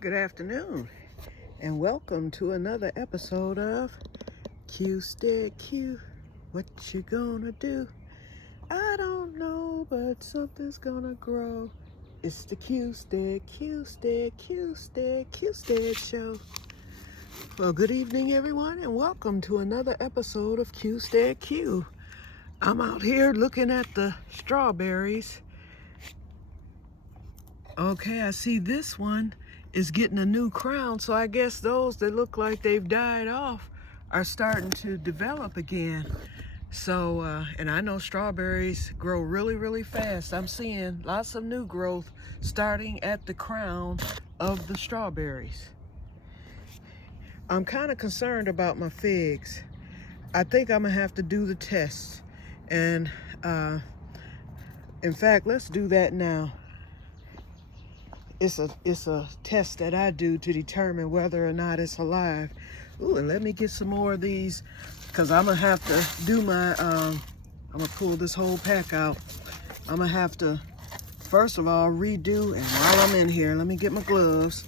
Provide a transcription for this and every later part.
Good afternoon, and welcome to another episode of Que-stead-Que. What you gonna do? I don't know, but something's gonna grow. It's the Que-stead show. Well, good evening, everyone, and welcome to another episode of Que-stead-Que. I'm out here looking at the strawberries. Okay, I see this one is getting a new crown, so I guess those that look like they've died off are starting to develop again. So, and I know strawberries grow really fast. I'm seeing lots of new growth starting at the crown of the strawberries. I'm kind of concerned about my figs. I think I'm gonna have to do the test. And in fact, let's do that now. It's a test that I do to determine whether or not it's alive. Ooh, and let me get some more of these, because I'm gonna have to do my I'm gonna pull this whole pack out. I'm gonna have to first of all redo, and while I'm in here, let me get my gloves.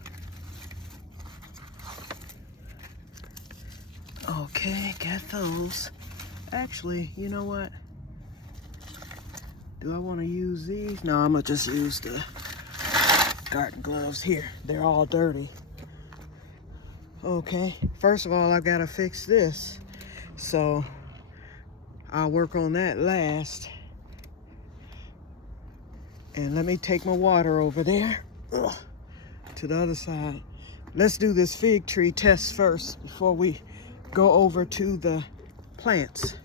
Okay, got those. Actually, you know what? Do I want to use these? No, I'm gonna just use the garden gloves here. They're all dirty. Okay, first of all, I've got to fix this. So I'll work on that last. And let me take my water over there to the other side. Let's do this fig tree test first before we go over to the plants.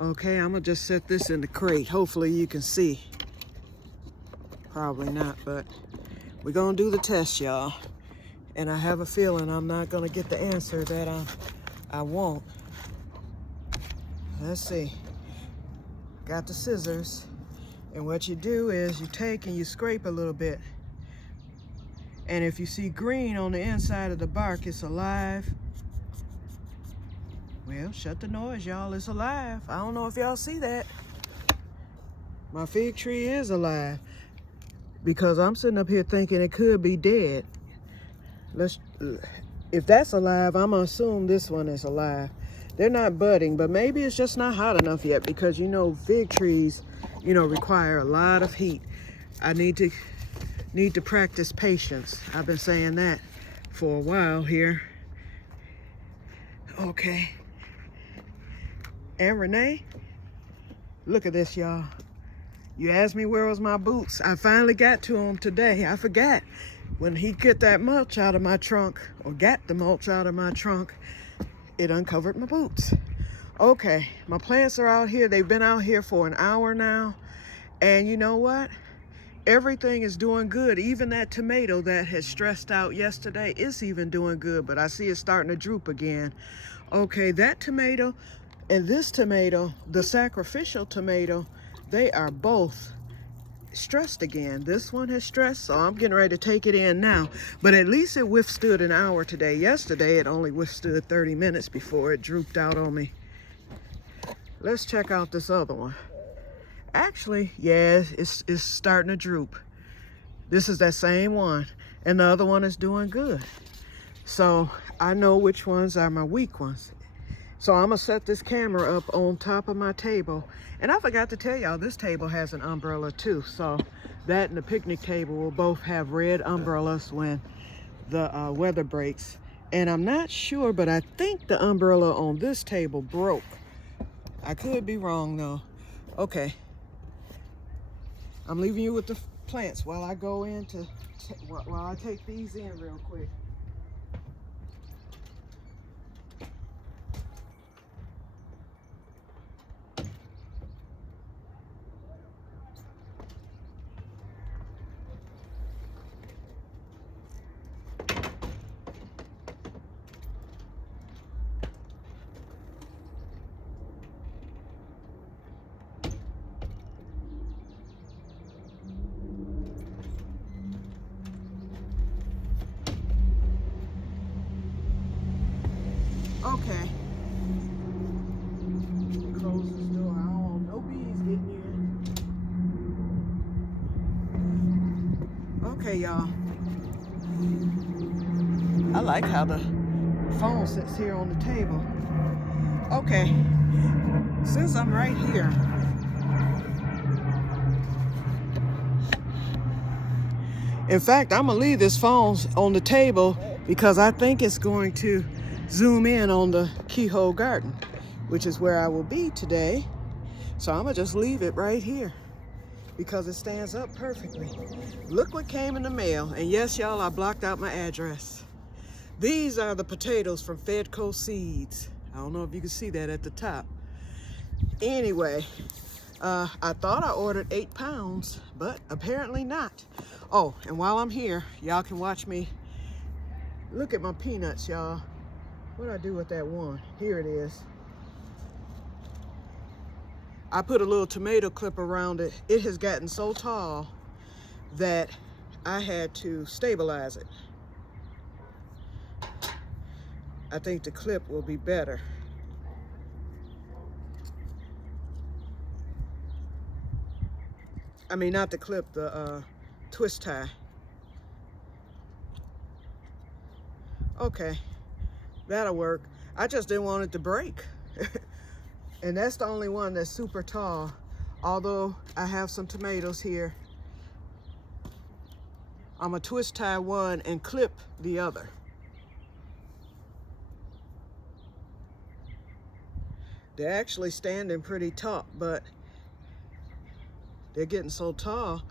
Okay, I'm gonna just set this in the crate. Hopefully you can see. Probably not, but we're gonna do the test, y'all. And I have a feeling I'm not gonna get the answer that I want. Let's see. Got the scissors. And what you do is you take and you scrape a little bit. And if you see green on the inside of the bark, it's alive. Well, shut the noise, y'all. It's alive. I don't know if y'all see that. My fig tree is alive, because I'm sitting up here thinking it could be dead. If that's alive, I'm gonna assume this one is alive. They're not budding, but maybe it's just not hot enough yet, because you know fig trees, require a lot of heat. I need to practice patience. I've been saying that for a while here. Okay. And Renee, look at this, y'all. You asked me where was my boots. I finally got to them today. I forgot. When he got that mulch out of my trunk, or got the mulch out of my trunk, it uncovered my boots. Okay, my plants are out here. They've been out here for an hour now. And you know what? Everything is doing good. Even that tomato that had stressed out yesterday is even doing good, but I see it starting to droop again. Okay, that tomato and this tomato, the sacrificial tomato, they are both stressed again. This one has stressed, so I'm getting ready to take it in now. But at least it withstood an hour today. Yesterday, it only withstood 30 minutes before it drooped out on me. Let's check out this other one. Actually, yeah, it's starting to droop. This is that same one, and the other one is doing good. So I know which ones are my weak ones. So I'm gonna set this camera up on top of my table. And I forgot to tell y'all, this table has an umbrella too. So that and the picnic table will both have red umbrellas when the weather breaks. And I'm not sure, but I think the umbrella on this table broke. I could be wrong though. Okay. I'm leaving you with the plants while I go in while I take these in real quick. Okay. Close this door. I don't want no bees getting in. Okay, y'all. I like how the phone sits here on the table. Okay, since I'm right here, in fact, I'm gonna leave this phone on the table because I think it's going to zoom in on the keyhole garden, which is where I will be today. So I'm gonna just leave it right here because it stands up perfectly. Look what came in the mail. And yes, y'all, I blocked out my address. These are the potatoes from Que-stead-Que seeds. I don't know if you can see that at the top. Anyway, I thought I ordered 8 pounds, but apparently not. Oh, and while I'm here, y'all can watch me look at my peanuts, y'all. What did I do with that one? Here it is. I put a little tomato clip around it. It has gotten so tall that I had to stabilize it. I think the clip will be better. I mean, not the clip, the twist tie. Okay, that'll work. I just didn't want it to break. And that's the only one that's super tall. Although I have some tomatoes here. I'm gonna twist tie one and clip the other. They're actually standing pretty tall, but they're getting so tall.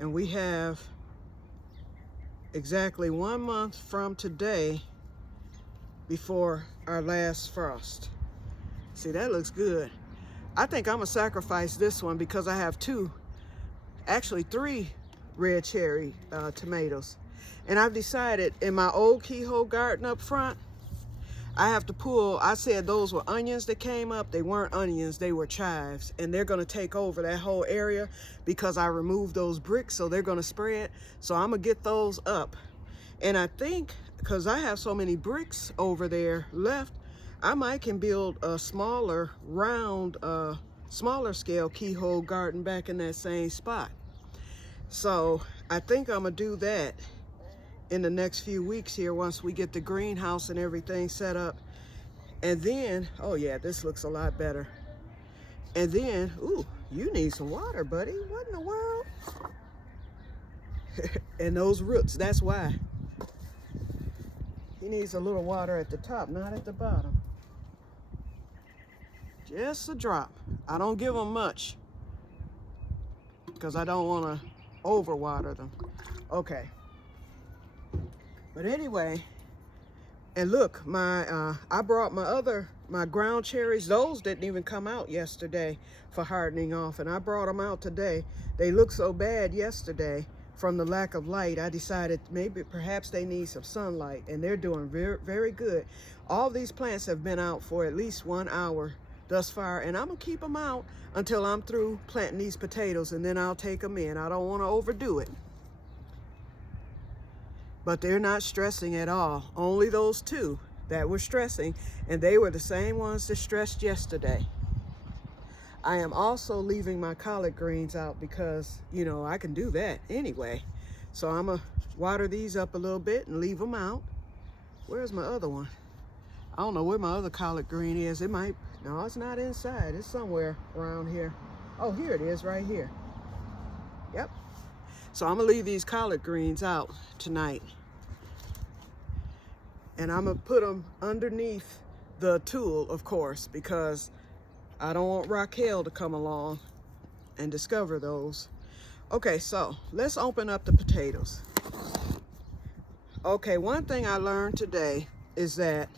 And we have exactly 1 month from today before our last frost. See, that looks good. I think I'm gonna sacrifice this one because I have actually three red cherry tomatoes. And I've decided in my old keyhole garden up front, I have to pull, I said those were onions that came up. They weren't onions, they were chives. And they're gonna take over that whole area because I removed those bricks, so they're gonna spread. So I'm gonna get those up. And I think, because I have so many bricks over there left, I might can build a smaller, round, smaller scale keyhole garden back in that same spot. So I think I'm gonna do that in the next few weeks here once we get the greenhouse and everything set up. And then, oh yeah, this looks a lot better. And then, ooh, you need some water, buddy. What in the world? And those roots, that's why. He needs a little water at the top, not at the bottom. Just a drop. I don't give them much because I don't want to overwater them. Okay. But anyway, and look, I brought my ground cherries. Those didn't even come out yesterday for hardening off, and I brought them out today. They looked so bad yesterday from the lack of light. I decided perhaps they need some sunlight, and they're doing very, very good. All these plants have been out for at least 1 hour thus far, and I'm gonna keep them out until I'm through planting these potatoes, and then I'll take them in. I don't want to overdo it. But they're not stressing at all. Only those two that were stressing, and they were the same ones that stressed yesterday. I am also leaving my collard greens out because, you know, I can do that anyway. So I'm gonna water these up a little bit and leave them out. Where's my other one? I don't know where my other collard green is. It might, no, it's not inside. It's somewhere around here. Oh, here it is right here. Yep. So I'm gonna leave these collard greens out tonight. And I'm gonna put them underneath the tool, of course, because I don't want Raquel to come along and discover those. Okay, so let's open up the potatoes. Okay, one thing I learned today is that,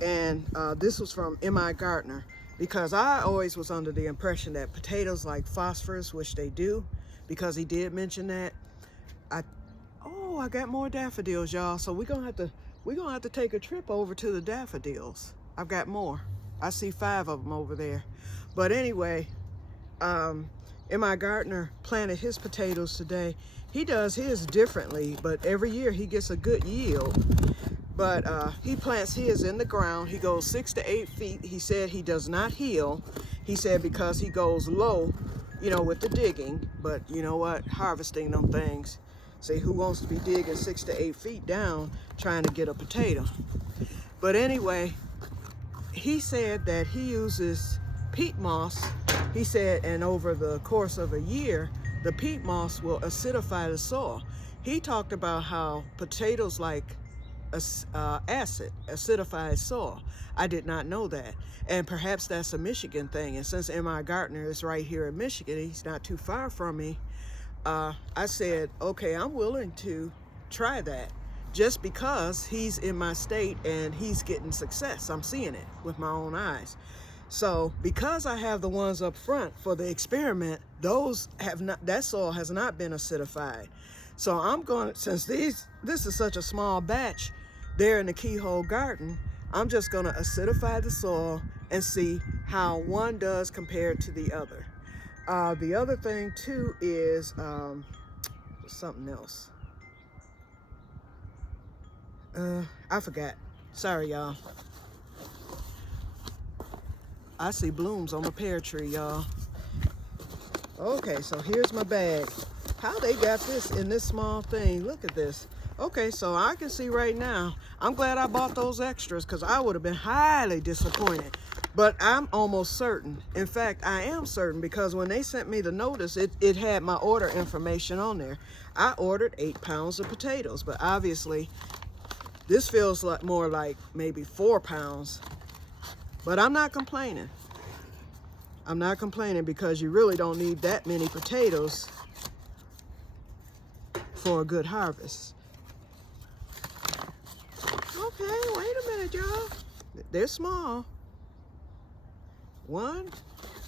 and this was from M.I. Gardner, because I always was under the impression that potatoes like phosphorus, which they do, because he did mention that. I got more daffodils, y'all. So we're gonna have to take a trip over to the daffodils. I've got more. I see 5 of them over there. But anyway, M.I. Gardner planted his potatoes today. He does his differently, but every year he gets a good yield. But he plants his in the ground. He goes 6 to 8 feet. He said he does not heel. He said because he goes low, you know, with the digging, but you know what, harvesting them things. See, who wants to be digging 6 to 8 feet down trying to get a potato? But anyway, he said that he uses peat moss. He said, and over the course of a year, the peat moss will acidify the soil. He talked about how potatoes like acid, acidified soil. I did not know that. And perhaps that's a Michigan thing. And since M.I. Gardner is right here in Michigan, he's not too far from me, I said, okay, I'm willing to try that just because he's in my state and he's getting success. I'm seeing it with my own eyes. So because I have the ones up front for the experiment, those have not, that soil has not been acidified. So I'm going, since this is such a small batch there in the keyhole garden, I'm just going to acidify the soil and see how one does compared to the other. The other thing too is something else. I forgot. Sorry, y'all. I see blooms on my pear tree, y'all. Okay, so here's my bag. How they got this in this small thing? Look at this. Okay, so I can see right now. I'm glad I bought those extras because I would have been highly disappointed. But I'm almost certain. In fact, I am certain because when they sent me the notice, it had my order information on there. I ordered 8 pounds of potatoes, but obviously this feels like more like maybe 4 pounds. But I'm not complaining. I'm not complaining because you really don't need that many potatoes for a good harvest. Okay, wait a minute, y'all. They're small. One,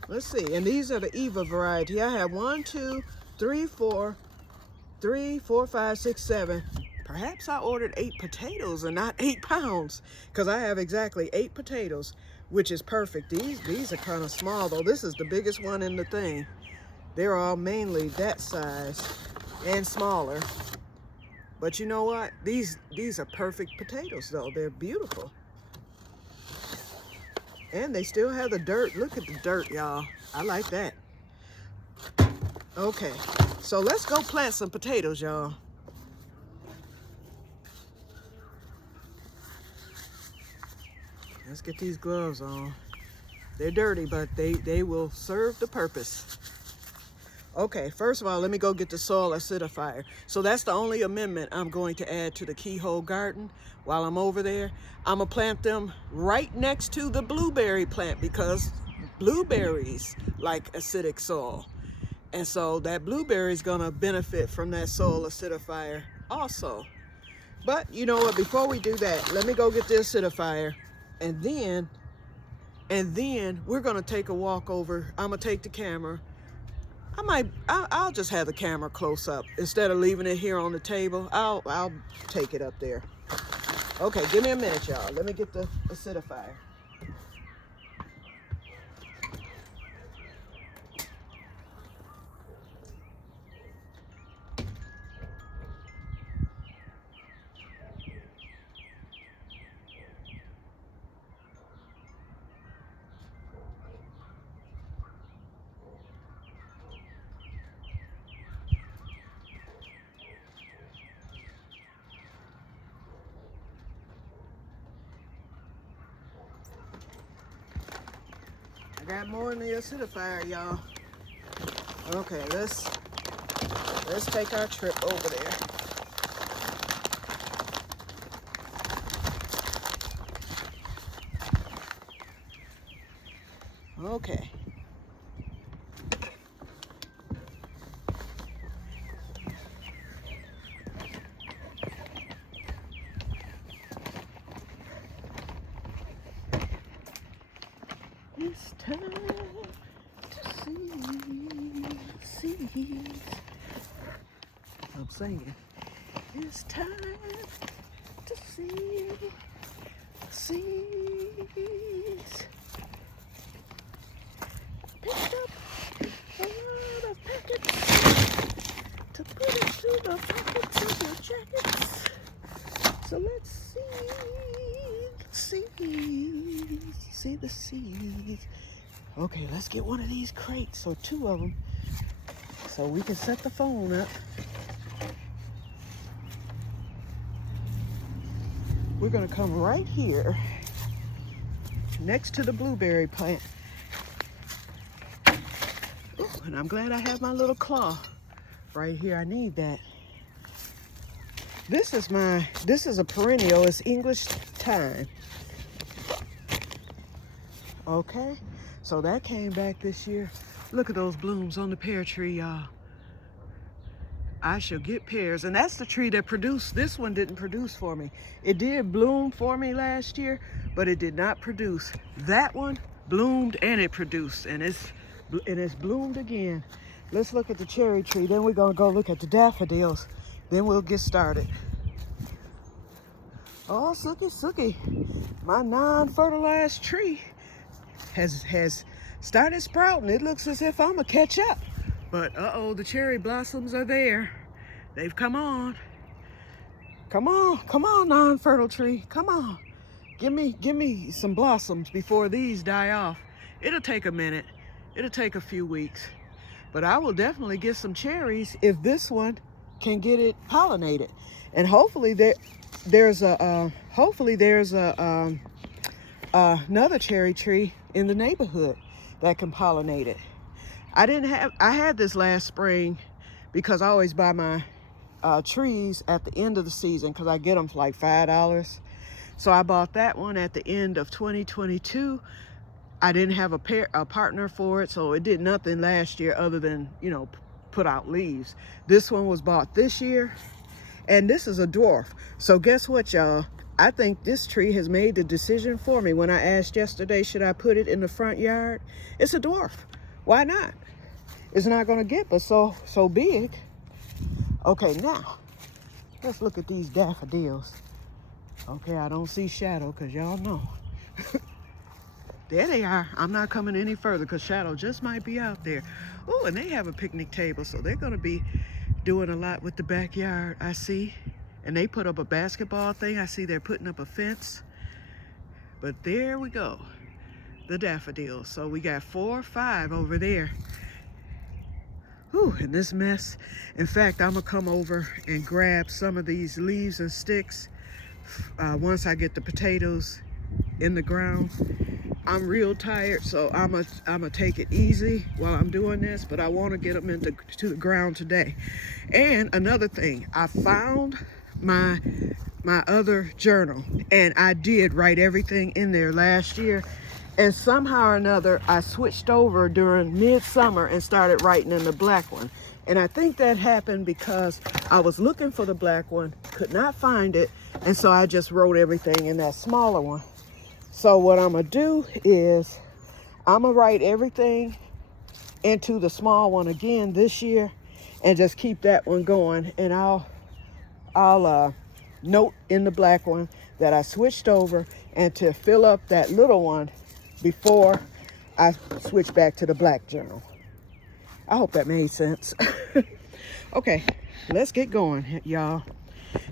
let's see, and these are the Eva variety. I have 1, 2, 3, 4, 5, 6, 7. Perhaps I ordered 8 potatoes and not 8 pounds because I have exactly 8 potatoes, which is perfect. These are kind of small though. This is the biggest one in the thing. They're all mainly that size and smaller. But you know what? These are perfect potatoes though. They're beautiful. And they still have the dirt. Look at the dirt, y'all. I like that. Okay, so let's go plant some potatoes, y'all. Let's get these gloves on. They're dirty, but they will serve the purpose. Okay, first of all, let me go get the soil acidifier. So that's the only amendment I'm going to add to the keyhole garden while I'm over there. I'm gonna plant them right next to the blueberry plant because blueberries like acidic soil. And so that blueberry is gonna benefit from that soil acidifier also. But you know what, before we do that, let me go get the acidifier and then we're gonna take a walk over. I'm gonna take the camera. I'll just have the camera close up instead of leaving it here on the table. I'll take it up there. Okay, give me a minute, y'all. Let me get the acidifier. Got more in the acidifier, y'all. Okay, let's take our trip over there. Okay. It's time to see seeds. I'm saying, it's time to see seeds. Picked up a lot of packets to put into the pockets of your jackets. So let's see the seeds. Okay, let's get one of these crates, or 2 of them. so we can set the phone up. We're gonna come right here next to the blueberry plant. Ooh, and I'm glad I have my little claw right here. I need that. This is a perennial. It's English thyme. Okay, so that came back this year. Look at those blooms on the pear tree, y'all. I shall get pears, and that's the tree that produced. This one didn't produce for me. It did bloom for me last year, but it did not produce. That one bloomed and it produced, and it's bloomed again. Let's look at the cherry tree, then we're gonna go look at the daffodils, then we'll get started. Oh, Sookie, my non-fertilized tree has started sprouting. It looks as if I'm gonna catch up. But uh-oh, the cherry blossoms are there. They've come on. Come on, non-fertile tree. Come on. Give me some blossoms before these die off. It'll take a minute. It'll take a few weeks. But I will definitely get some cherries if this one can get it pollinated. And hopefully there's another cherry tree in the neighborhood that can pollinate it. I had this last spring because I always buy my trees at the end of the season because I get them for like $5. So I bought that one at the end of 2022. I didn't have a partner for it, so it did nothing last year other than, you know, put out leaves. This one was bought this year, and this is a dwarf. So guess what, y'all? I think this tree has made the decision for me. When I asked yesterday, should I put it in the front yard? It's a dwarf. Why not? It's not gonna get but so big. Okay, now, let's look at these daffodils. Okay, I don't see shadow because y'all know. There they are. I'm not coming any further because shadow just might be out there. Oh, and they have a picnic table, so they're gonna be doing a lot with the backyard, I see. And they put up a basketball thing. I see they're putting up a fence. But there we go, the daffodils. So we got 4 or 5 over there. Whew, in this mess. In fact, I'm gonna come over and grab some of these leaves and sticks once I get the potatoes in the ground. I'm real tired, so I'm gonna take it easy while I'm doing this, but I want to get them to the ground today. And another thing, I found my other journal, and I did write everything in there last year, and somehow or another I switched over during midsummer and started writing in the black one. And I think that happened because I was looking for the black one, could not find it, and so I just wrote everything in that smaller one. So what I'm gonna do is I'm gonna write everything into the small one again this year and just keep that one going. And I'll note in the black one that I switched over and to fill up that little one before I switch back to the black journal. I hope that made sense. Okay, let's get going, y'all.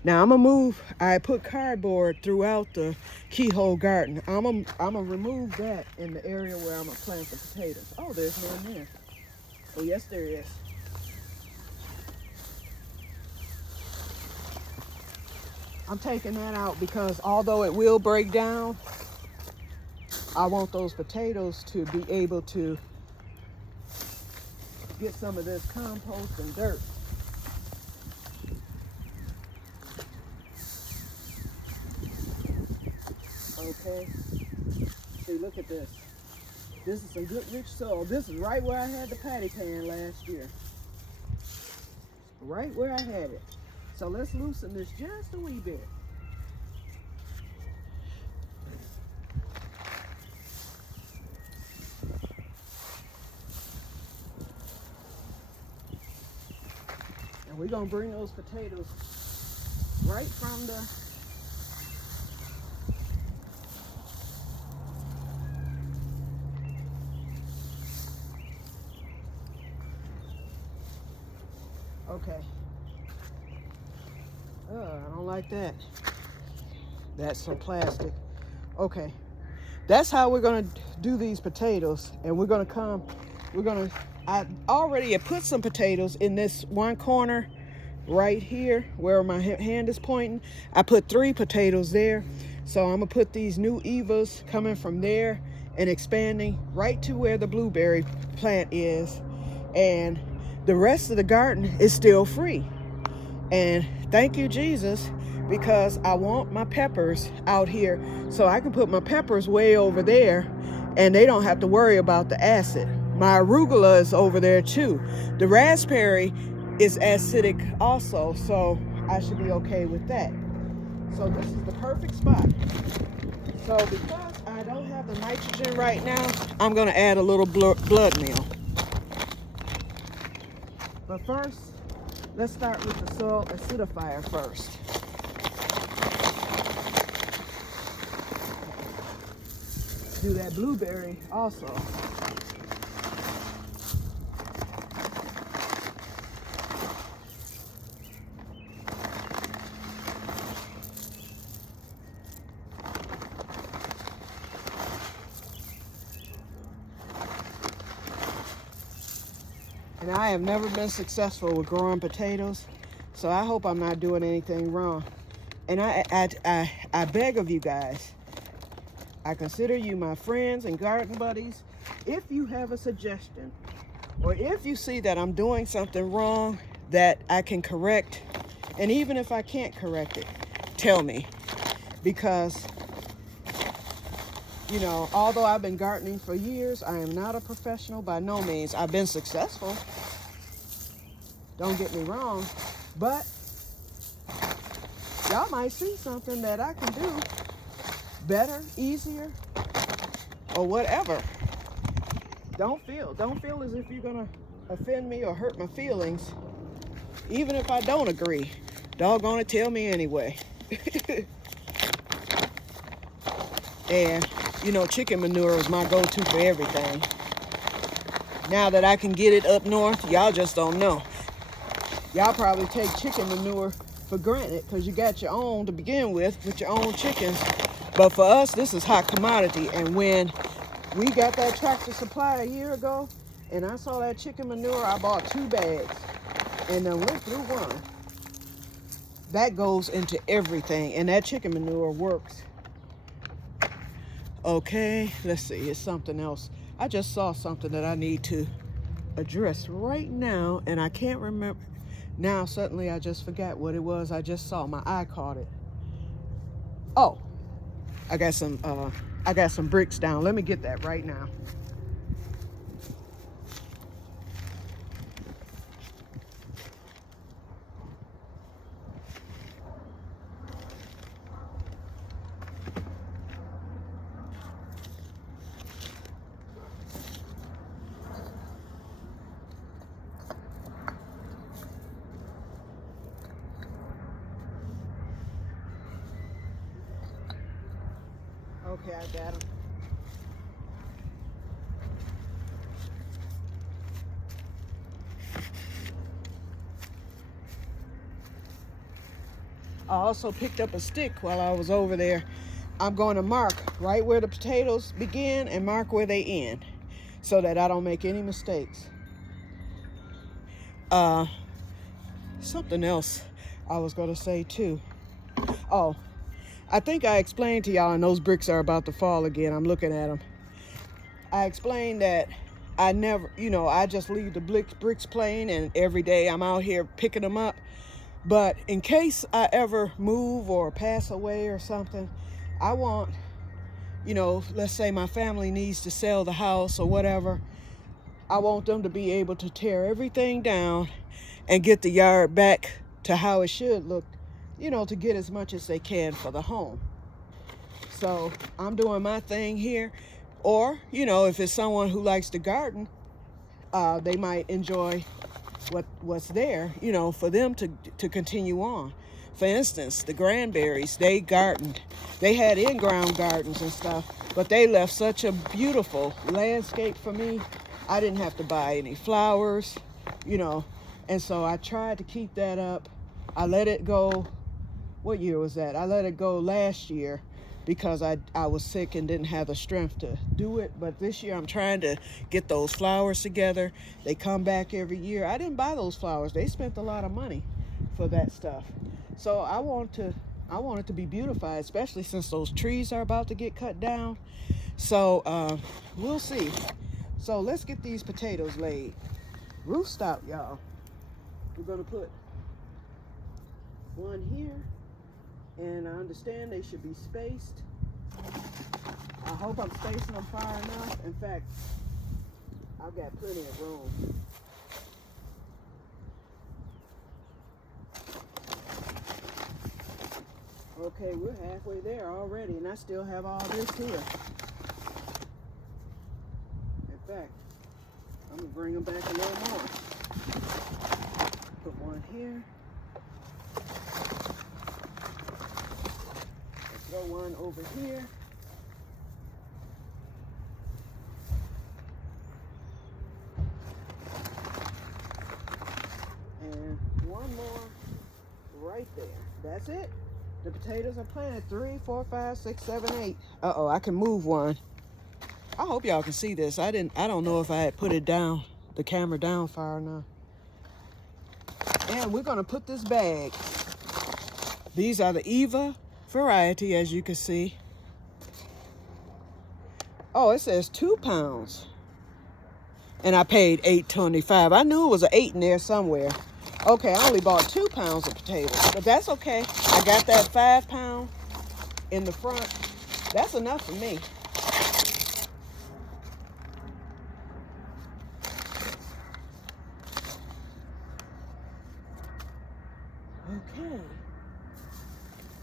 Now I'm gonna move. I put cardboard throughout the keyhole garden. I'm gonna remove that in the area where I'm gonna plant the potatoes. Oh, there's none there. Oh, yes, there is. I'm taking that out because although it will break down, I want those potatoes to be able to get some of this compost and dirt. Okay, see, look at this. This is some good rich soil. This is right where I had the patty pan last year. Right where I had it. So let's loosen this just a wee bit. And we're gonna bring those potatoes right from the okay. I don't like that. That's some plastic. Okay. That's how we're gonna do these potatoes. And we're gonna I already had put some potatoes in this one corner right here where my hand is pointing. I put 3 potatoes there. So I'm gonna put these new Evas coming from there and expanding right to where the blueberry plant is. And the rest of the garden is still free. And thank you, Jesus, because I want my peppers out here so I can put my peppers way over there and they don't have to worry about the acid. My arugula is over there too. The raspberry is acidic also, so I should be okay with that. So this is the perfect spot. So because I don't have the nitrogen right now, I'm gonna add a little blood meal. But first, let's start with the soil acidifier first. Do that blueberry also. And I have never been successful with growing potatoes, so I hope I'm not doing anything wrong. And I beg of you guys, I consider you my friends and garden buddies. If you have a suggestion, or if you see that I'm doing something wrong that I can correct, and even if I can't correct it, tell me. Because, you know, although I've been gardening for years, I am not a professional by no means. I've been successful, don't get me wrong, but y'all might see something that I can do better, easier, or whatever. Don't feel as if you're gonna offend me or hurt my feelings, even if I don't agree. Doggone it, tell me anyway. And you know, chicken manure is my go-to for everything. Now that I can get it up north, y'all just don't know. Y'all probably take chicken manure for granted because you got your own to begin with your own chickens. But for us, this is hot commodity. And when we got that Tractor Supply a year ago, and I saw that chicken manure, I bought 2 bags and then went through one. That goes into everything, and that chicken manure works. Okay, let's see, it's something else. I just saw something that I need to address right now, and I can't remember. Now, suddenly, I just forgot what it was I just saw. My eye caught it. Oh, I got some bricks down. Let me get that right now. Okay, I got them. I also picked up a stick while I was over there. I'm going to mark right where the potatoes begin and mark where they end so that I don't make any mistakes. Something else I was going to say too. Oh, I think I explained to y'all, and those bricks are about to fall again. I'm looking at them. I explained that I never, I just leave the bricks plain, and every day I'm out here picking them up. But in case I ever move or pass away or something, I want, let's say my family needs to sell the house or whatever. I want them to be able to tear everything down and get the yard back to how it should look, to get as much as they can for the home. So I'm doing my thing here. Or, if it's someone who likes to garden, they might enjoy what's there, for them to continue on. For instance, the Granberries, they gardened. They had in-ground gardens and stuff, but they left such a beautiful landscape for me. I didn't have to buy any flowers, and so I tried to keep that up. I let it go. What year was that? I let it go last year because I was sick and didn't have the strength to do it. But this year I'm trying to get those flowers together. They come back every year. I didn't buy those flowers. They spent a lot of money for that stuff. So I want it to be beautified, especially since those trees are about to get cut down. So we'll see. So let's get these potatoes laid. Roof stop, y'all. We're gonna put one here, and I understand they should be spaced. I hope I'm spacing them far enough. In fact, I've got plenty of room. Okay, we're halfway there already, and I still have all this here. In fact, I'm gonna bring them back a little more. Put one here. Throw one over here. And one more right there. That's it. The potatoes are planted. 3, 4, 5, 6, 7, 8. Uh-oh, I can move one. I hope y'all can see this. I don't know if I had put it down, the camera down far enough. And we're gonna put this bag. These are the Eva variety, as you can see. Oh, it says 2 pounds. And I paid $8.25. I knew it was an 8 in there somewhere. Okay, I only bought 2 pounds of potatoes, but that's okay. I got that 5 pound in the front. That's enough for me. Okay.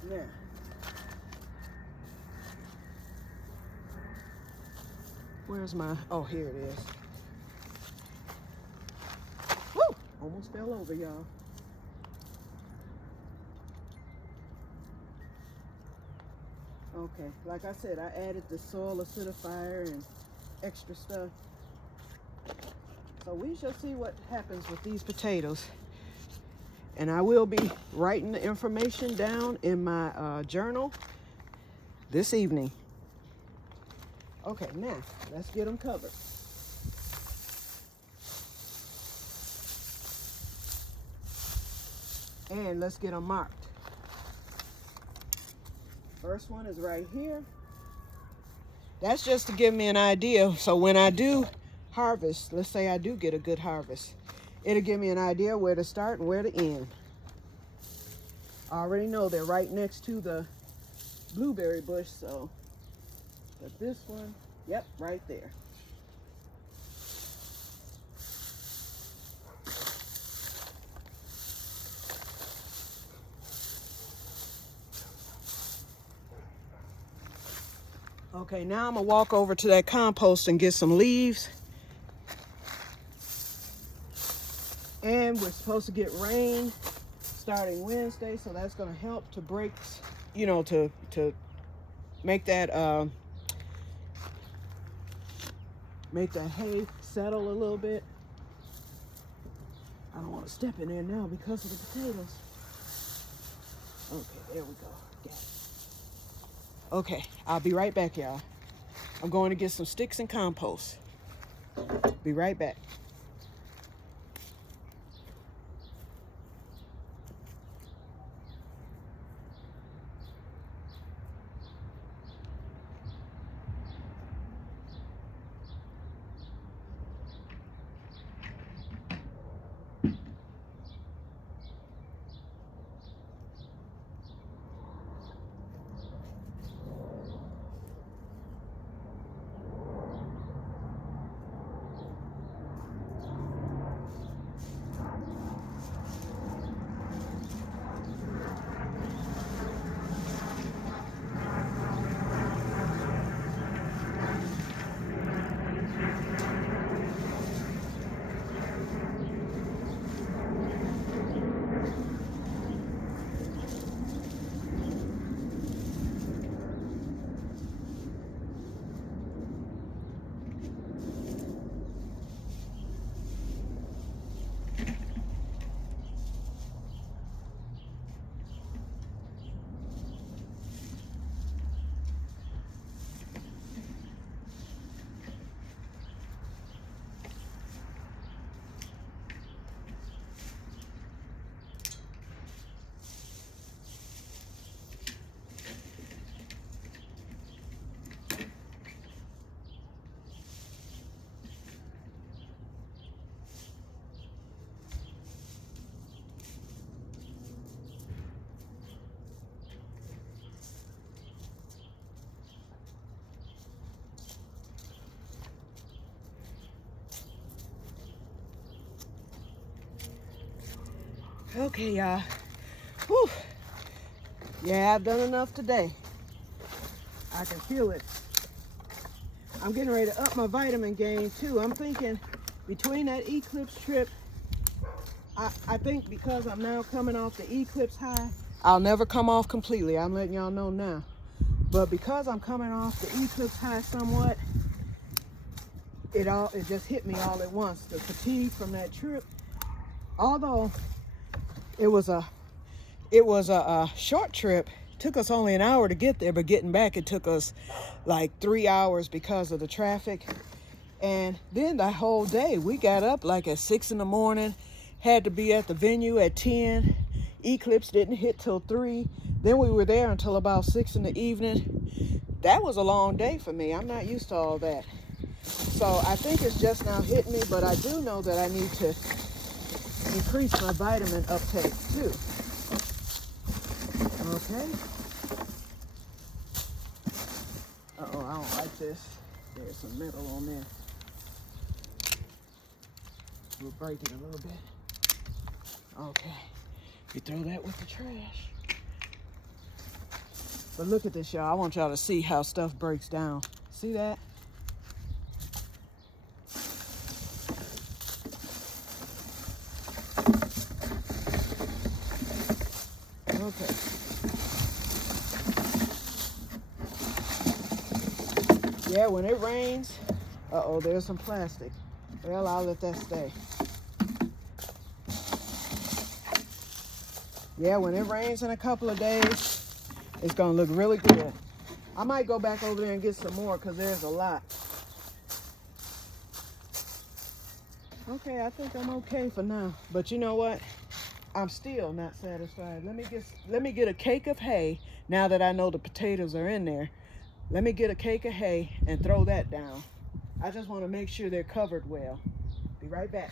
Now, where's my, oh, here it is. Woo! Almost fell over, y'all. Okay, like I said, I added the soil acidifier and extra stuff. So we shall see what happens with these potatoes. And I will be writing the information down in my journal this evening. Okay, now let's get them covered. And let's get them marked. First one is right here. That's just to give me an idea. So when I do harvest, let's say I do get a good harvest, it'll give me an idea where to start and where to end. I already know they're right next to the blueberry bush, so, but this one, yep, right there. Okay, now I'm gonna walk over to that compost and get some leaves. And we're supposed to get rain starting Wednesday, so that's gonna help to break, you know, to make that hay settle a little bit. I don't want to step in there now because of the potatoes. Okay, there we go. Got it. Okay, I'll be right back, y'all. I'm going to get some sticks and compost. Be right back. Okay, y'all. Whew. Yeah, I've done enough today. I can feel it. I'm getting ready to up my vitamin gain too. I'm thinking between that eclipse trip, I think because I'm now coming off the eclipse high, I'll never come off completely. I'm letting y'all know now. But because I'm coming off the eclipse high somewhat, it just hit me all at once. The fatigue from that trip, although it was a short trip, took us only an hour to get there, but getting back it took us like 3 hours because of the traffic. And then the whole day we got up like at 6 in the morning, had to be at the venue at 10. Eclipse didn't hit till 3. Then we were there until about 6 in the evening. That was a long day for me. I'm not used to all that. So I think it's just now hitting me, but I do know that I need to increase my vitamin uptake too. Okay. Uh-oh, I don't like this. There's some metal on there. We'll break it a little bit. Okay. You throw that with the trash. But look at this, y'all. I want y'all to see how stuff breaks down. See that? Okay. Yeah, when it rains, uh-oh, there's some plastic. Well, I'll let that stay. Yeah, when it rains in a couple of days, it's gonna look really good. I might go back over there and get some more because there's a lot. Okay, I think I'm okay for now. But you know what? I'm still not satisfied. Let me get a cake of hay now that I know the potatoes are in there. Let me get a cake of hay and throw that down. I just want to make sure they're covered well. Be right back.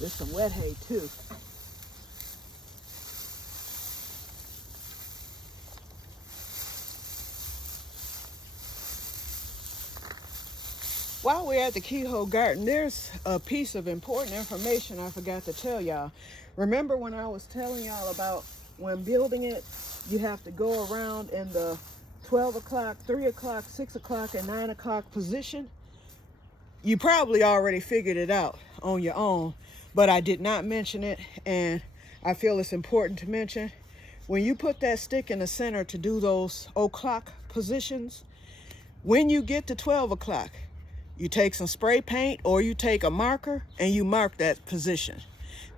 There's some wet hay too. While we're at the Keyhole Garden, there's a piece of important information I forgot to tell y'all. Remember when I was telling y'all about when building it, you have to go around in the 12 o'clock, 3 o'clock, 6 o'clock, and 9 o'clock position? You probably already figured it out on your own, but I did not mention it, and I feel it's important to mention. When you put that stick in the center to do those o'clock positions, when you get to 12 o'clock, you take some spray paint or you take a marker and you mark that position.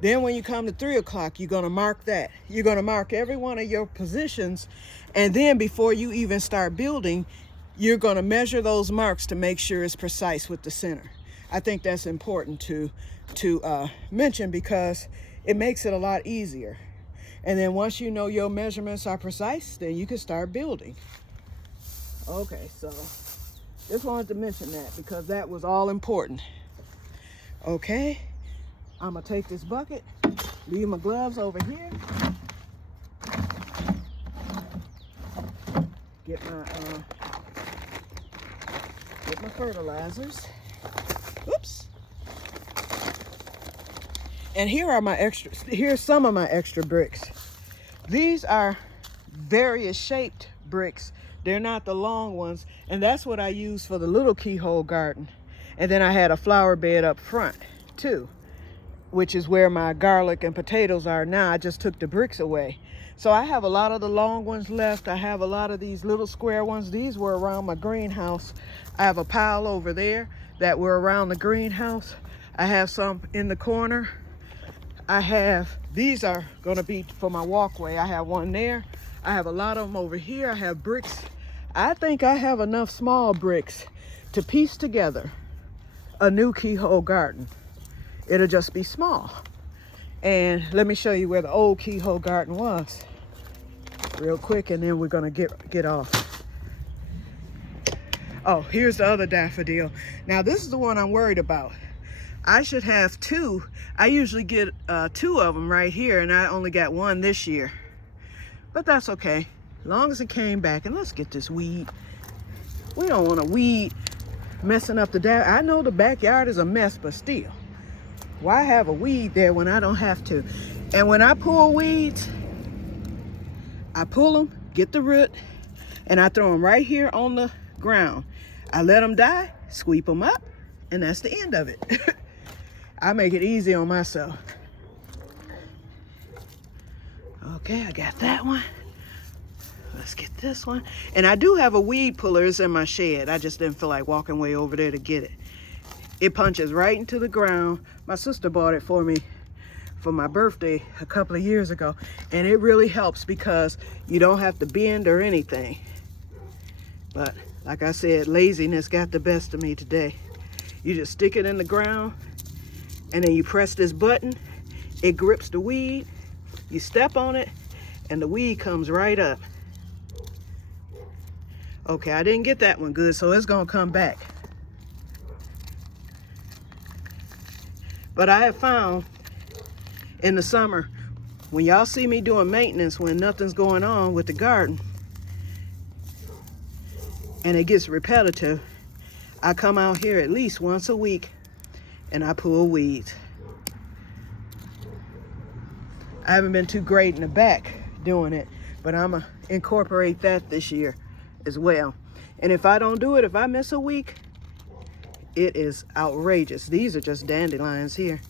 Then when you come to 3 o'clock, you're gonna mark that. You're gonna mark every one of your positions, and then before you even start building, you're gonna measure those marks to make sure it's precise with the center. I think that's important to mention because it makes it a lot easier. And then once you know your measurements are precise, then you can start building. Okay, so just wanted to mention that because that was all important. Okay, I'm gonna take this bucket, leave my gloves over here, get my fertilizers. Oops. And here's some of my extra bricks. These are various shaped bricks. They're not the long ones. And that's what I use for the little keyhole garden. And then I had a flower bed up front too, which is where my garlic and potatoes are now. I just took the bricks away. So I have a lot of the long ones left. I have a lot of these little square ones. These were around my greenhouse. I have a pile over there that were around the greenhouse. I have some in the corner. These are gonna be for my walkway. I have one there. I have a lot of them over here. I have bricks. I think I have enough small bricks to piece together a new keyhole garden. it'll just be small. And let me show you where the old keyhole garden was real quick, and then we're gonna get off. Oh, here's the other daffodil. Now this is the one I'm worried about. I should have two. I usually get two of them right here, and I only got one this year. But that's okay, as long as it came back. And let's get this weed. We don't want a weed messing up the I know the backyard is a mess, but still, why have a weed there when I don't have to? And when I pull weeds, I pull them, get the root, and I throw them right here on the ground. I let them die, sweep them up, and that's the end of it. I make it easy on myself. Okay, I got that one. Let's get this one. And I do have a weed puller. It's in my shed. I just didn't feel like walking way over there to get it. It punches right into the ground. My sister bought it for me for my birthday a couple of years ago. And it really helps because you don't have to bend or anything. But like I said, laziness got the best of me today. You just stick it in the ground and then you press this button. It grips the weed. You step on it and the weed comes right up. Okay, I didn't get that one good, so it's gonna come back. But I have found in the summer, when y'all see me doing maintenance, when nothing's going on with the garden, and it gets repetitive, I come out here at least once a week and I pull weeds. I haven't been too great in the back doing it, but I'm gonna incorporate that this year as well. And if I don't do it, if I miss a week, it is outrageous. These are just dandelions here.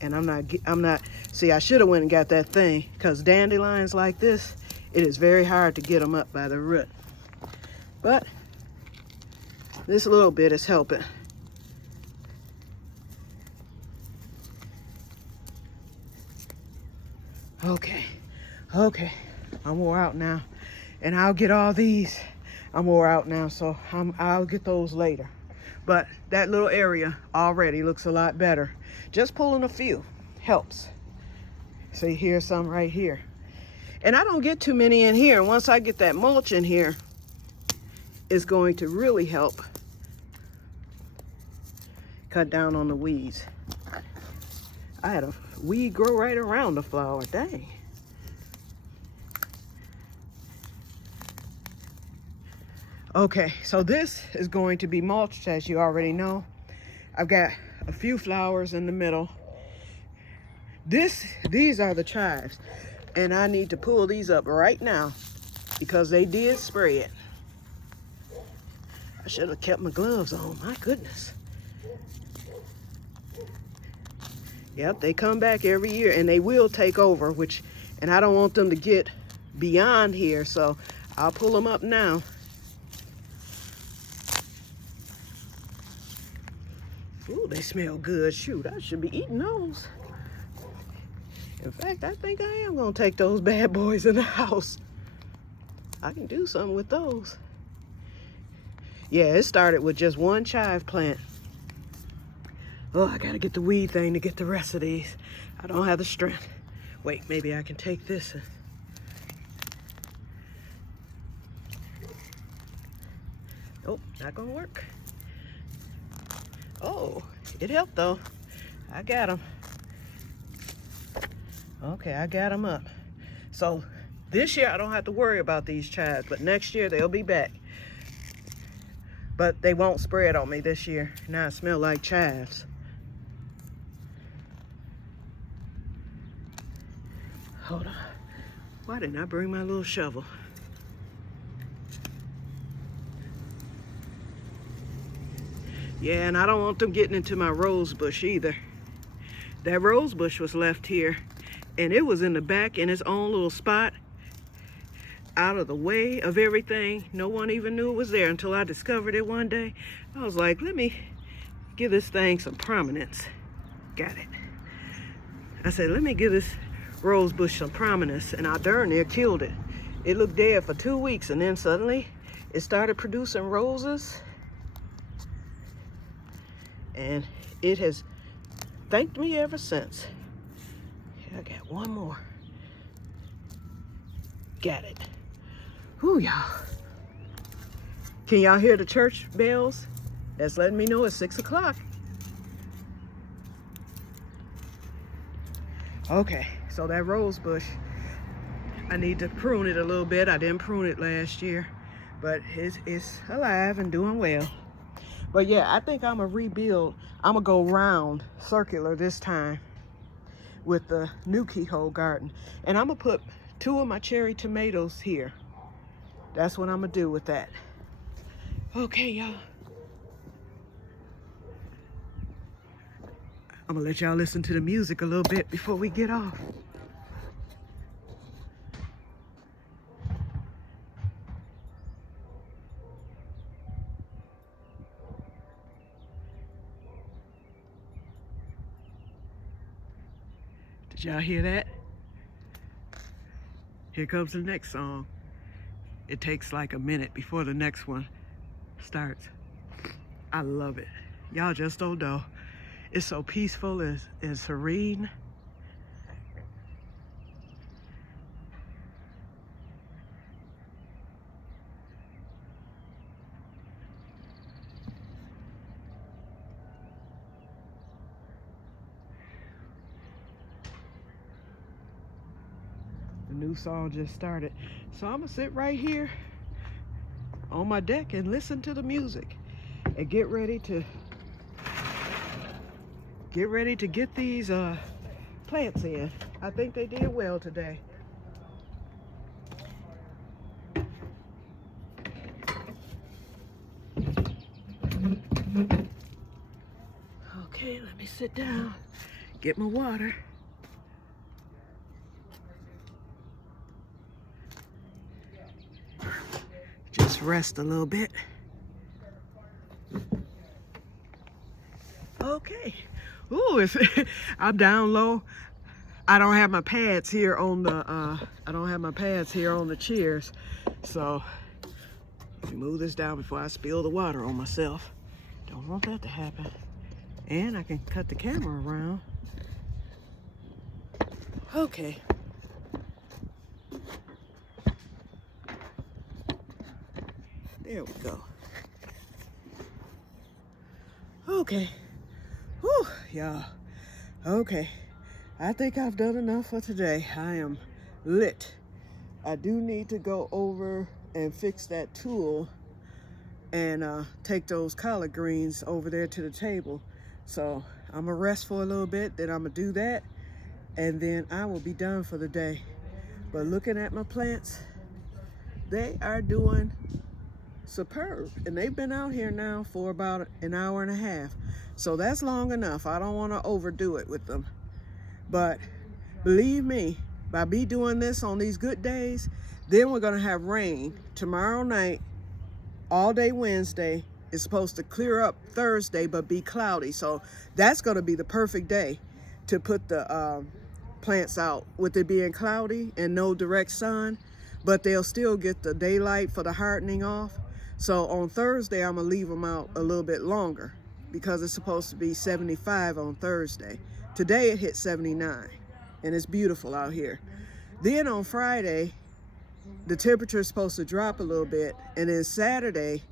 And I'm not, see, I should have went and got that thing, because dandelions like this, it is very hard to get them up by the root. But this little bit is helping. Okay, I'm wore out now, and I'll get all these. I'm wore out now, so I'll get those later. But that little area already looks a lot better. Just pulling a few helps. See, here's some right here. And I don't get too many in here. Once I get that mulch in here, it's going to really help cut down on the weeds. I had a weed grow right around the flower, dang. Okay, so this is going to be mulched, as you already know. I've got a few flowers in the middle. These are the chives, and I need to pull these up right now because they did spray it. I should have kept my gloves on, my goodness. Yep, they come back every year, and they will take over, and I don't want them to get beyond here, so I'll pull them up now. Ooh, they smell good. Shoot, I should be eating those. In fact, I think I am gonna take those bad boys in the house. I can do something with those. Yeah, it started with just one chive plant. Oh, I gotta get the weed thing to get the rest of these. I don't have the strength. Wait, maybe I can take this. Oh, not gonna work. Oh, it helped though. I got them. Okay, I got them up. So this year I don't have to worry about these chives, but next year they'll be back. But they won't spread on me this year. Now I smell like chives. Hold on. Why didn't I bring my little shovel? Yeah, and I don't want them getting into my rose bush either. That rose bush was left here, and it was in the back in its own little spot, out of the way of everything. No one even knew it was there until I discovered it one day. I was like, let me give this thing some prominence. Got it. I said, let me give this rose bush some prominence, and I darn near killed it. It looked dead for 2 weeks, and then suddenly it started producing roses. And it has thanked me ever since. I got one more. Got it. Whew, y'all. Can y'all hear the church bells? That's letting me know it's 6 o'clock. Okay, so that rose bush, I need to prune it a little bit. I didn't prune it last year, but it's alive and doing well. But yeah, I think I'm gonna rebuild. I'm gonna go round, circular this time with the new keyhole garden. And I'm gonna put 2 of my cherry tomatoes here. That's what I'm gonna do with that. Okay, y'all. I'm gonna let y'all listen to the music a little bit before we get off. Did y'all hear that? Here comes the next song. It takes like a minute before the next one starts. I love it. Y'all just don't know. It's so peaceful and serene. The new song just started. So I'm gonna sit right here on my deck and listen to the music and get ready to get these plants in. I think they did well today. Okay, let me sit down, get my water. Just rest a little bit. Okay. Ooh, I'm down low. I don't have my pads here on the chairs. So let me move this down before I spill the water on myself. Don't want that to happen. And I can cut the camera around. Okay. There we go. Okay. Whew, y'all. Okay. I think I've done enough for today. I am lit. I do need to go over and fix that tool and take those collard greens over there to the table. So I'm gonna rest for a little bit, then I'm gonna do that, and then I will be done for the day. But looking at my plants, they are doing superb, and they've been out here now for about an hour and a half, so that's long enough. I don't want to overdo it with them, but believe me, by me doing this on these good days, then we're gonna have rain tomorrow night, all day Wednesday. It's supposed to clear up Thursday but be cloudy, so that's gonna be the perfect day to put the plants out, with it being cloudy and no direct sun, but they'll still get the daylight for the hardening off. So on Thursday, I'm gonna leave them out a little bit longer because it's supposed to be 75 on Thursday. Today it hit 79 and it's beautiful out here. Then on Friday, the temperature is supposed to drop a little bit, and then Saturday,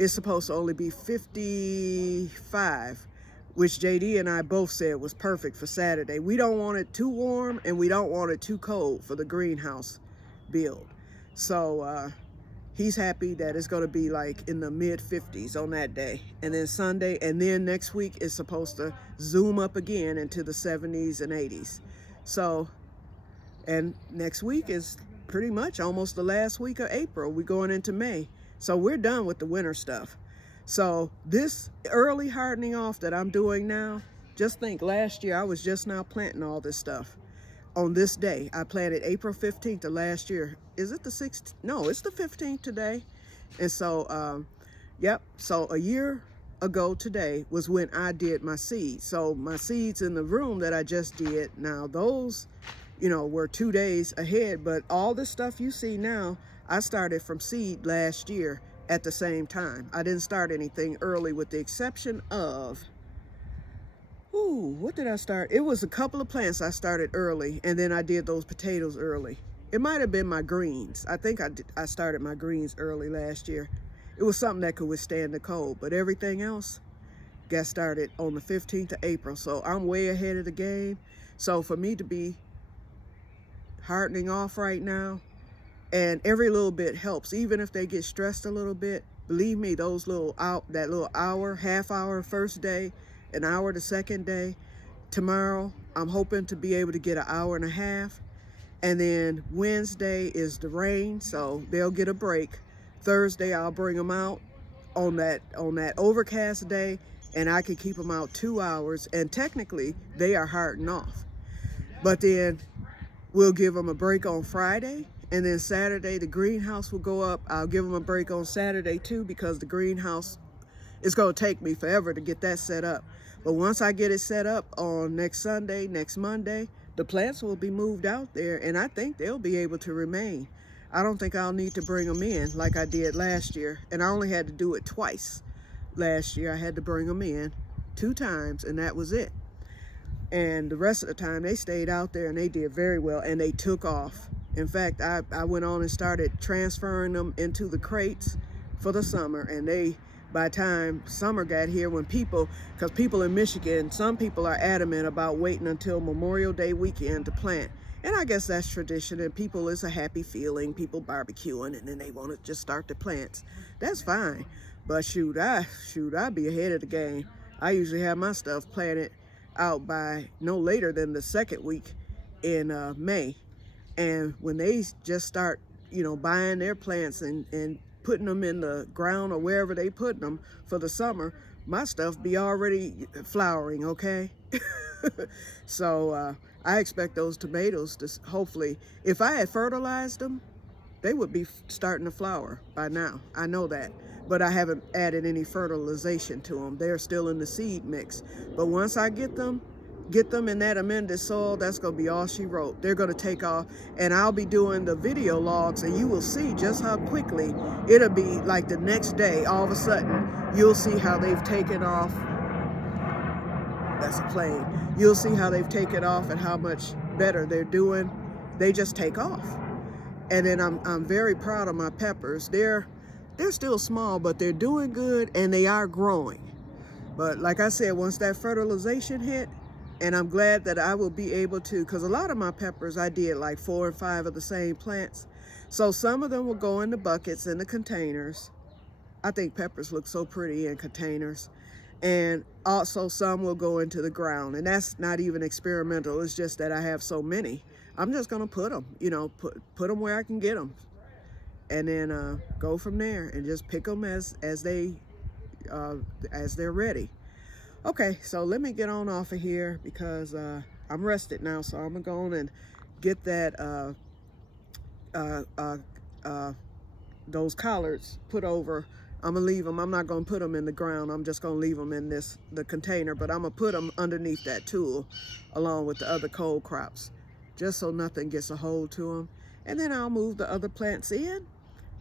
it's supposed to only be 55, which JD and I both said was perfect for Saturday. We don't want it too warm and we don't want it too cold for the greenhouse build. So he's happy that it's going to be like in the mid 50s on that day. And then Sunday, and then next week is supposed to zoom up again into the 70s and 80s. So, and next week is pretty much almost the last week of April. We're going into May. So we're done with the winter stuff. So this early hardening off that I'm doing now, just think last year I was just now planting all this stuff. On this day, I planted April 15th of last year. Is it the 16th? No, it's the 15th today. And so, yep. So a year ago today was when I did my seeds. So my seeds in the room that I just did, now those, you know, were 2 days ahead, but all the stuff you see now, I started from seed last year at the same time. I didn't start anything early with the exception of Ooh, what did I start? It was a couple of plants I started early, and then I did those potatoes early. It might have been my greens. I think I started my greens early last year. It was something that could withstand the cold, but everything else got started on the 15th of April. So I'm way ahead of the game. So for me to be hardening off right now, and every little bit helps, even if they get stressed a little bit. Believe me, that little hour, half hour first day, an hour the second day. Tomorrow, I'm hoping to be able to get an hour and a half. And then Wednesday is the rain, so they'll get a break. Thursday, I'll bring them out on that overcast day, and I can keep them out 2 hours. And technically, they are hardened off. But then we'll give them a break on Friday, and then Saturday the greenhouse will go up. I'll give them a break on Saturday too, because the greenhouse is going to take me forever to get that set up. But once I get it set up on next Sunday, next Monday, the plants will be moved out there, and I think they'll be able to remain. I don't think I'll need to bring them in like I did last year, and I only had to do it twice. Last year I had to bring them in 2 times, and that was it. And the rest of the time they stayed out there, and they did very well, and they took off. In fact, I went on and started transferring them into the crates for the summer, and by the time summer got here, because people in Michigan, some people are adamant about waiting until Memorial Day weekend to plant. And I guess that's tradition, and it's a happy feeling, people barbecuing, and then they want to just start the plants. That's fine. But shoot, I'd be ahead of the game. I usually have my stuff planted out by no later than the second week in May. And when they just start, buying their plants and putting them in the ground or wherever they put them for the summer, my stuff be already flowering, okay? So I expect those tomatoes to hopefully, if I had fertilized them, they would be starting to flower by now. I know that. But I haven't added any fertilization to them. They're still in the seed mix. But once I get them in that amended soil, that's going to be all she wrote. They're going to take off, and I'll be doing the video logs, and you will see just how quickly it'll be. Like the next day, all of a sudden, you'll see how they've taken off. That's a plane. You'll see how they've taken off and how much better they're doing. They just take off. And then I'm very proud of my peppers. They're still small, but they're doing good, and they are growing. But like I said, once that fertilization hit, and I'm glad that I will be able to, because a lot of my peppers, I did like 4 or 5 of the same plants. So some of them will go in the buckets, in the containers. I think peppers look so pretty in containers. And also some will go into the ground. And that's not even experimental. It's just that I have so many. I'm just going to put them, put them where I can get them. And then go from there and just pick them as they're ready. Okay, so let me get on off of here, because I'm rested now. So I'm gonna go on and get that those collards put over. I'm gonna leave them. I'm not gonna put them in the ground. I'm just gonna leave them in the container, but I'm gonna put them underneath that tool along with the other cold crops, just so nothing gets a hold to them. And then I'll move the other plants in,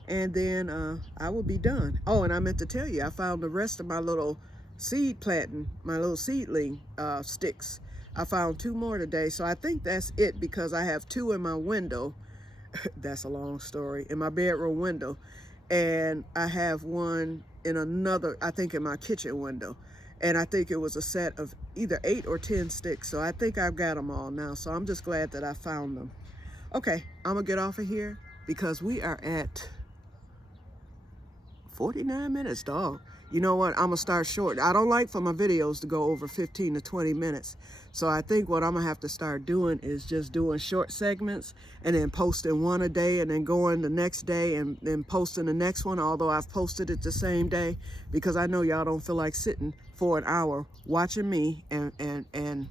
and then I will be done. Oh, and I meant to tell you, I found the rest of my little seed planting, my little seedling sticks. I found 2 more today, so I think that's it, because I have 2 in my window. That's a long story. In my bedroom window, and I have 1 in another, I think in my kitchen window, and I think it was a set of either 8 or 10 sticks. So I think I've got them all now, so I'm just glad that I found them. Okay, I'm gonna get off of here, because we are at 49 minutes, dog. You know what? I'm gonna start short. I don't like for my videos to go over 15 to 20 minutes. So I think what I'm gonna have to start doing is just doing short segments, and then posting 1 a day, and then going the next day and then posting the next one, although I've posted it the same day, because I know y'all don't feel like sitting for an hour watching me and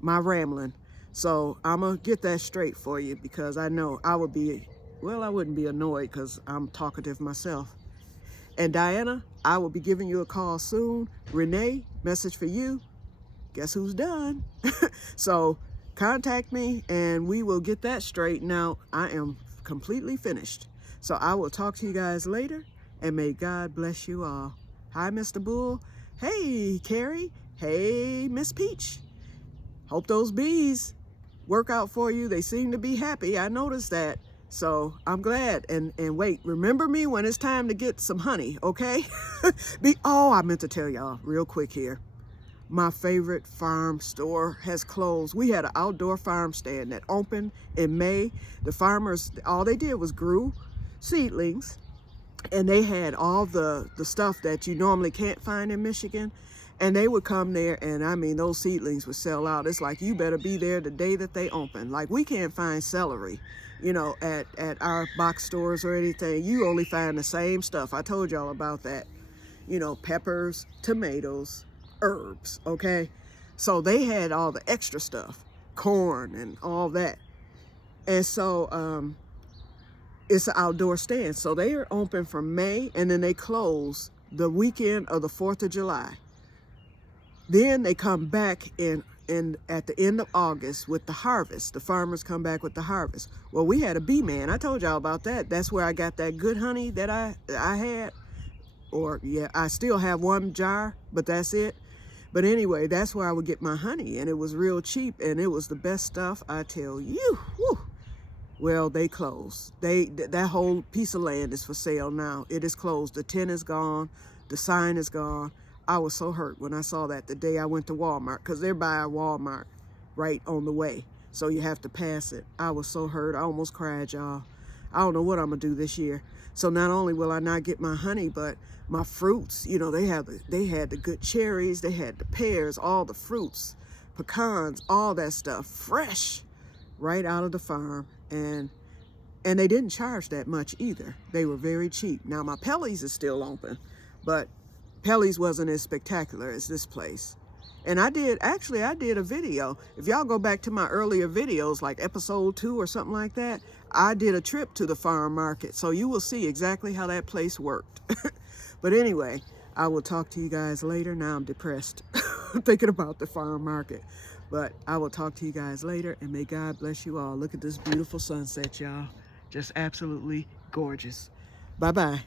my rambling. So I'm gonna get that straight for you, because I know I wouldn't be annoyed, because I'm talkative myself. And Diana, I will be giving you a call soon. Renee, message for you. Guess who's done? So contact me, and we will get that straight. Now, I am completely finished. So I will talk to you guys later, and may God bless you all. Hi, Mr. Bull. Hey, Carrie. Hey, Miss Peach, hope those bees work out for you. They seem to be happy. I noticed that. So I'm glad. And wait, remember me when it's time to get some honey, okay? Oh, I meant to tell y'all real quick here. My favorite farm store has closed. We had an outdoor farm stand that opened in May. The farmers, all they did was grew seedlings, and they had all the stuff that you normally can't find in Michigan. And they would come there, and I mean, those seedlings would sell out. It's like, you better be there the day that they open. Like, we can't find celery, you know, at our box stores or anything. You only find the same stuff. I told y'all about that. You know, peppers, tomatoes, herbs, okay? So they had all the extra stuff, corn and all that. And so it's an outdoor stand. So they are open from May, and then they close the weekend of the 4th of July. Then they come back in at the end of August with the harvest. The farmers come back with the harvest. Well, we had a bee man. I told y'all about that. That's where I got that good honey that I had. Or, yeah, I still have one jar, but that's it. But anyway, that's where I would get my honey, and it was real cheap, and it was the best stuff, I tell you. Whew. Well, they closed. That whole piece of land is for sale now. It is closed. The tent is gone. The sign is gone. I was so hurt when I saw that the day I went to Walmart, because they're by a Walmart right on the way. So you have to pass it. I was so hurt. I almost cried, y'all. I don't know what I'm going to do this year. So not only will I not get my honey, but my fruits, you know, they had the good cherries, they had the pears, all the fruits, pecans, all that stuff, fresh, right out of the farm. And they didn't charge that much either. They were very cheap. Now my Pelly's is still open, but Pelly's wasn't as spectacular as this place. And I did a video. If y'all go back to my earlier videos, like episode 2 or something like that, I did a trip to the farm market. So you will see exactly how that place worked. But anyway, I will talk to you guys later. Now I'm depressed thinking about the farm market. But I will talk to you guys later, and may God bless you all. Look at this beautiful sunset, y'all. Just absolutely gorgeous. Bye-bye.